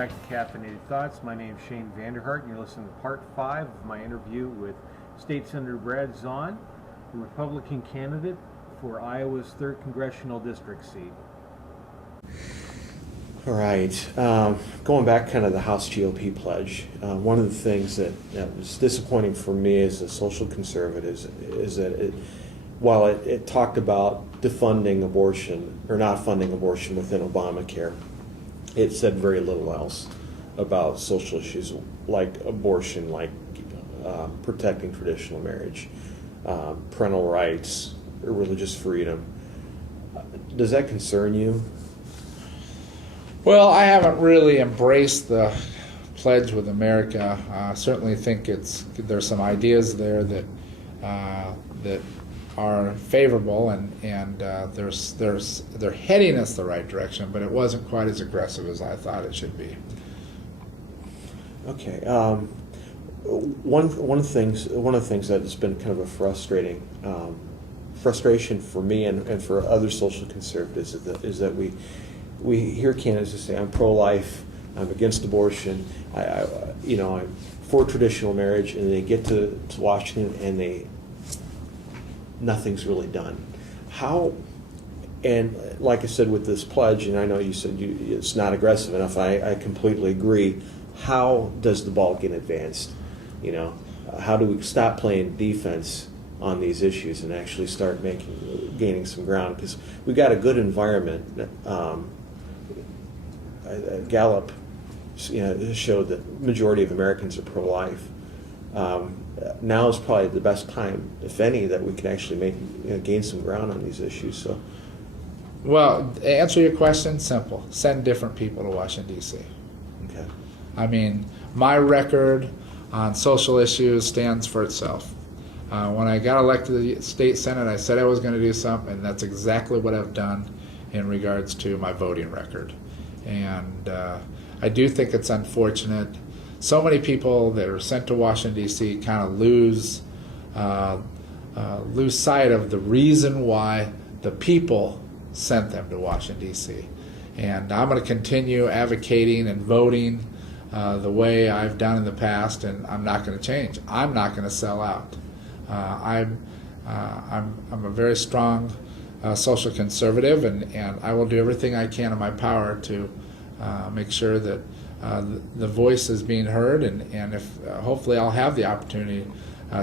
back to Caffeinated Thoughts. My name is Shane Vanderhart, and you're listening to part 5 of my interview with State Senator Brad Zaun, the Republican candidate for Iowa's 3rd Congressional District seat. All right. Going back kind of the House GOP pledge, one of the things that was disappointing for me as a social conservative is that while it talked about defunding abortion or not funding abortion within Obamacare, it said very little else about social issues like abortion, like protecting traditional marriage, parental rights, religious freedom. Does that concern you? Well, I haven't really embraced the pledge with America. I certainly think there's some ideas there that are favorable, and they're heading us the right direction, but it wasn't quite as aggressive as I thought it should be. Okay. One of the things that has been kind of a frustration for me and for other social conservatives is that we hear candidates who say, I'm pro-life, I'm against abortion, I'm for traditional marriage, and they get to Washington and nothing's really done. How, and like I said with this pledge, and I know you said it's not aggressive enough, I completely agree. How does the ball get advanced? How do we stop playing defense on these issues and actually start gaining some ground? Because we've got a good environment. Gallup showed that the majority of Americans are pro-life. Now is probably the best time, if any, that we can actually gain some ground on these issues. So, well, to answer your question, simple. Send different people to Washington, D.C. Okay. I mean, my record on social issues stands for itself. When I got elected to the state senate, I said I was going to do something, and that's exactly what I've done in regards to my voting record. And I do think it's unfortunate. So many people that are sent to Washington, D.C. kind of lose sight of the reason why the people sent them to Washington, D.C. And I'm going to continue advocating and voting the way I've done in the past, and I'm not going to change. I'm not going to sell out. I'm a very strong social conservative, and I will do everything I can in my power to make sure that the voice is being heard, and if hopefully I'll have the opportunity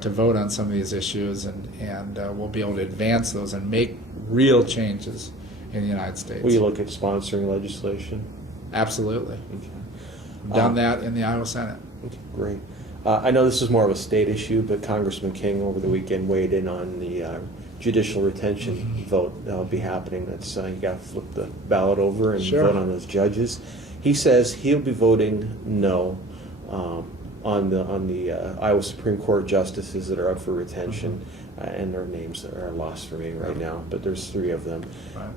to vote on some of these issues, and we'll be able to advance those and make real changes in the United States. Will you look at sponsoring legislation? Absolutely. Okay. I've done that in the Iowa Senate. Okay, great. I know this is more of a state issue, but Congressman King over the weekend weighed in on the judicial retention vote that'll be happening. That's you got to flip the ballot over and Sure. vote on those judges. He says he'll be voting no on the Iowa Supreme Court justices that are up for retention, and their names are lost for me right now, but there's 3 of them. Right.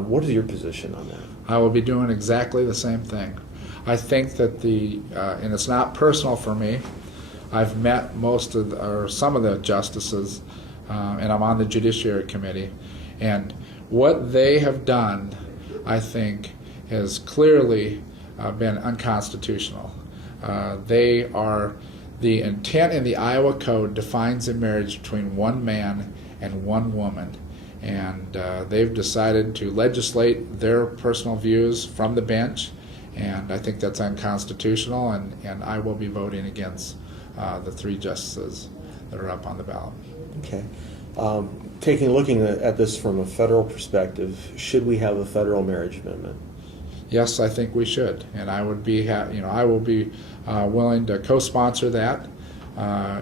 What is your position on that? I will be doing exactly the same thing. I think that and it's not personal for me. I've met some of the justices, and I'm on the Judiciary Committee, and what they have done, I think, has clearly been unconstitutional. The intent in the Iowa Code defines a marriage between one man and one woman, and they've decided to legislate their personal views from the bench, and I think that's unconstitutional, and I will be voting against the 3 justices that are up on the ballot. Okay. Looking at this from a federal perspective, should we have a federal marriage amendment? Yes, I think we should, and I would be, I will be willing to co-sponsor that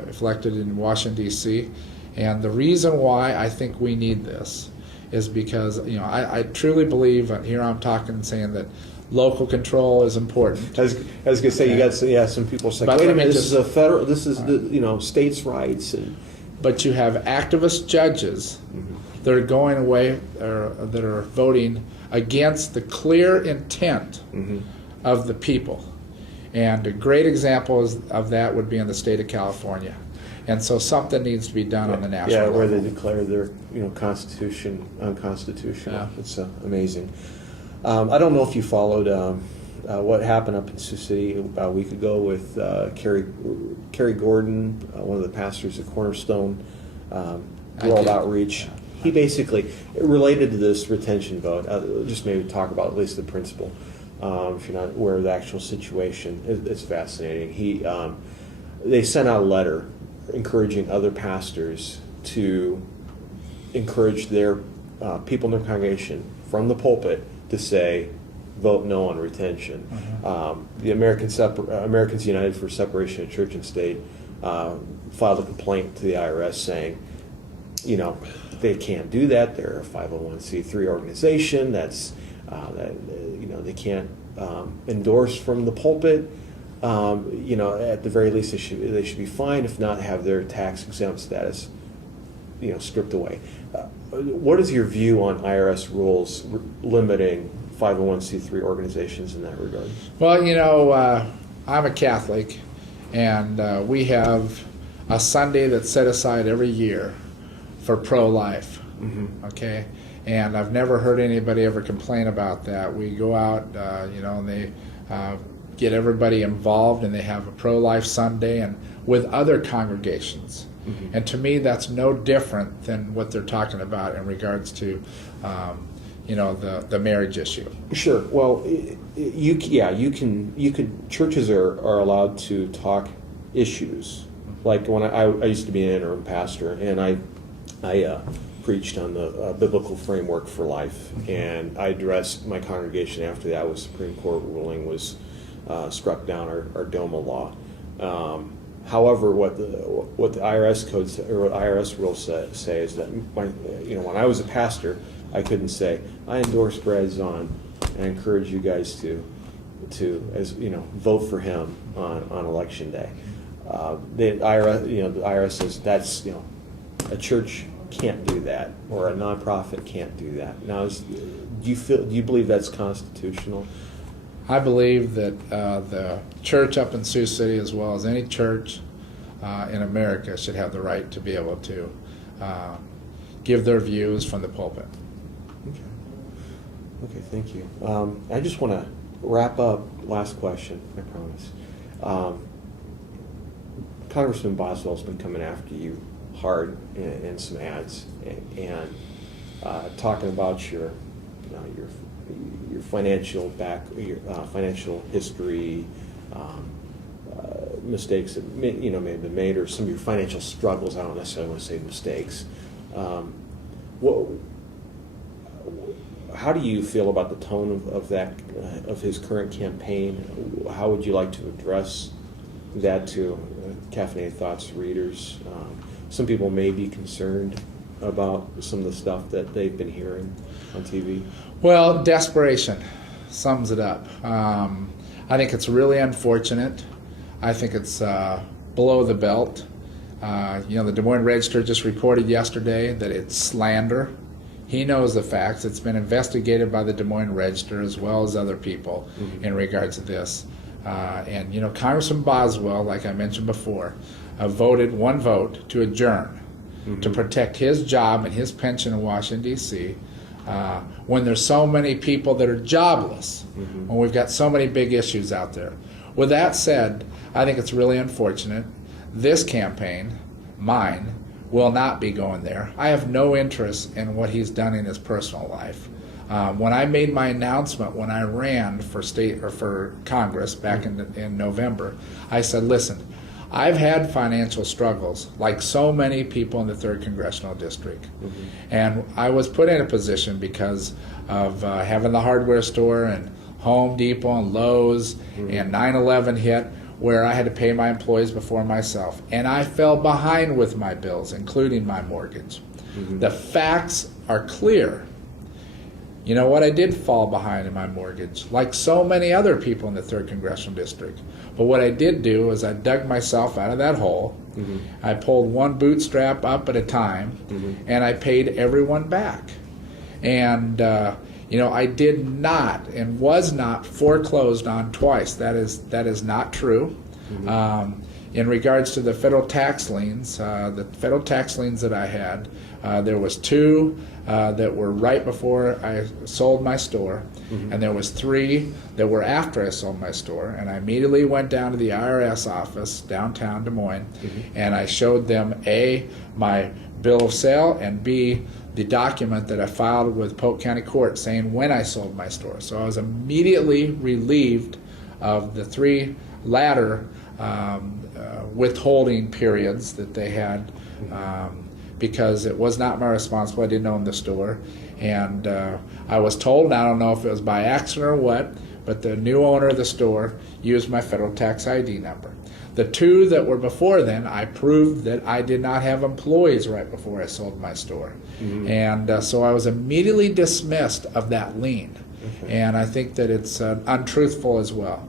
if elected in Washington, D.C. And the reason why I think we need this is because I truly believe, and here I'm talking and saying that local control is important. I was going to say, you got some people saying, wait a minute, this is a federal, this is the states' rights. But you have activist judges that are going away, that are voting against the clear intent of the people. And a great example of that would be in the state of California. And so something needs to be done on the national level. Where they declare their constitution unconstitutional. Yeah. It's amazing. I don't know if you followed what happened up in Sioux City about a week ago with Kerry Gordon, one of the pastors at Cornerstone World Outreach. Yeah. He basically, related to this retention vote, just maybe talk about at least the principle, if you're not aware of the actual situation. It's fascinating. They sent out a letter encouraging other pastors to encourage their people in their congregation from the pulpit to say, vote no on retention. The Americans United for Separation of Church and State filed a complaint to the IRS saying, they can't do that. They're a 501c3 organization. They can't endorse from the pulpit. At the very least, they should be fined, if not have their tax exempt status, stripped away. What is your view on IRS rules limiting 501c3 organizations in that regard? Well, I'm a Catholic, and we have a Sunday that's set aside every year for pro-life. Okay, and I've never heard anybody ever complain about that. We go out, and they get everybody involved, and they have a pro-life Sunday, and with other congregations. And to me, that's no different than what they're talking about in regards to, the marriage issue. Sure. Well, churches are allowed to talk issues. Like when I used to be an interim pastor, and I preached on the biblical framework for life, and I addressed my congregation after the Iowa Supreme Court ruling was struck down, our DOMA law. However, what the IRS code or what IRS rules say is that when I was a pastor, I couldn't say I endorse Brad Zaun and I encourage you guys to vote for him on election day. The IRS says that's a church can't do that, or a nonprofit can't do that. Now, do you believe that's constitutional? I believe that the church up in Sioux City, as well as any church in America, should have the right to be able to give their views from the pulpit. Okay, thank you. I just want to wrap up. Last question, I promise. Congressman Boswell's been coming after you hard in some ads and talking about your financial financial history, mistakes that may have been made, or some of your financial struggles. I don't necessarily want to say mistakes. How do you feel about the tone of his current campaign? How would you like to address that to Caffeinated Thoughts readers? Some people may be concerned about some of the stuff that they've been hearing on TV. Well, desperation sums it up. I think it's really unfortunate. I think it's below the belt. The Des Moines Register just reported yesterday that it's slander. He knows the facts. It's been investigated by the Des Moines Register as well as other people in regards to this. And Congressman Boswell, like I mentioned before, voted one vote to adjourn to protect his job and his pension in Washington, D.C., when there's so many people that are jobless, when we've got so many big issues out there. With that said, I think it's really unfortunate. This campaign, mine, will not be going there. I have no interest in what he's done in his personal life. When I made my announcement when I ran for state or for Congress back in November, I said, listen, I've had financial struggles like so many people in the 3rd Congressional District. And I was put in a position because of having the hardware store and Home Depot and Lowe's and 9/11 hit, where I had to pay my employees before myself. And I fell behind with my bills, including my mortgage. The facts are clear. You know what? I did fall behind in my mortgage, like so many other people in the 3rd Congressional District. But what I did do is I dug myself out of that hole. I pulled one bootstrap up at a time, and I paid everyone back. And I did not and was not foreclosed on twice. That is not true. in regards to the federal tax liens that I had, there was 2 that were right before I sold my store, and there was 3 that were after I sold my store. And I immediately went down to the IRS office downtown Des Moines, and I showed them A, my bill of sale, and B, the document that I filed with Polk County Court saying when I sold my store. So I was immediately relieved of the 3 latter withholding periods that they had, because it was not my responsibility. I didn't own the store. And I was told, and I don't know if it was by accident or what, but the new owner of the store used my federal tax ID number. The 2 that were before then, I proved that I did not have employees right before I sold my store. And so I was immediately dismissed of that lien. And I think that it's untruthful as well.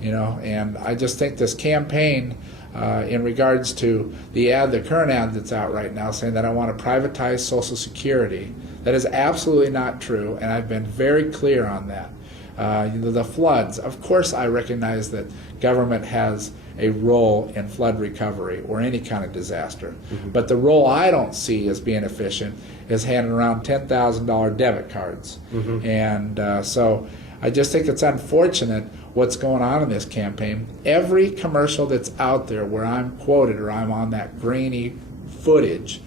You know, and I just think this campaign in regards to the current ad that's out right now saying that I want to privatize Social Security, that is absolutely not true, and I've been very clear on that. The floods, of course I recognize that government has a role in flood recovery or any kind of disaster. But the role I don't see as being efficient is handing around $10,000 debit cards. And so I just think it's unfortunate what's going on in this campaign. Every commercial that's out there where I'm quoted or I'm on that grainy footage,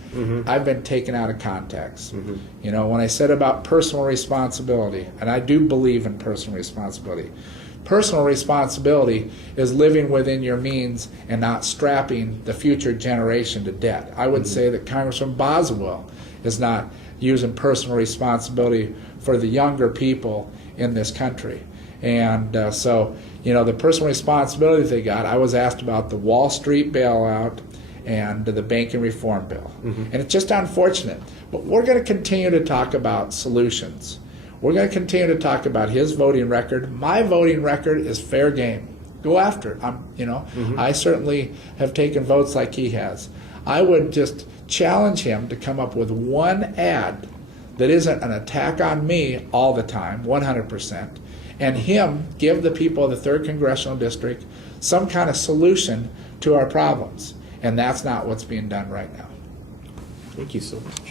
I've been taken out of context. You know, when I said about personal responsibility, and I do believe in personal responsibility, personal responsibility is living within your means and not strapping the future generation to debt. I would say that Congressman Boswell is not using personal responsibility for the younger people in this country. And so, you know, the personal responsibility they got, I was asked about the Wall Street bailout and the banking reform bill. And it's just unfortunate. But we're going to continue to talk about solutions. We're going to continue to talk about his voting record. My voting record is fair game. Go after it. I certainly have taken votes like he has. I would just challenge him to come up with one ad that isn't an attack on me all the time, 100%, and him give the people of the 3rd Congressional District some kind of solution to our problems. And that's not what's being done right now. Thank you so much.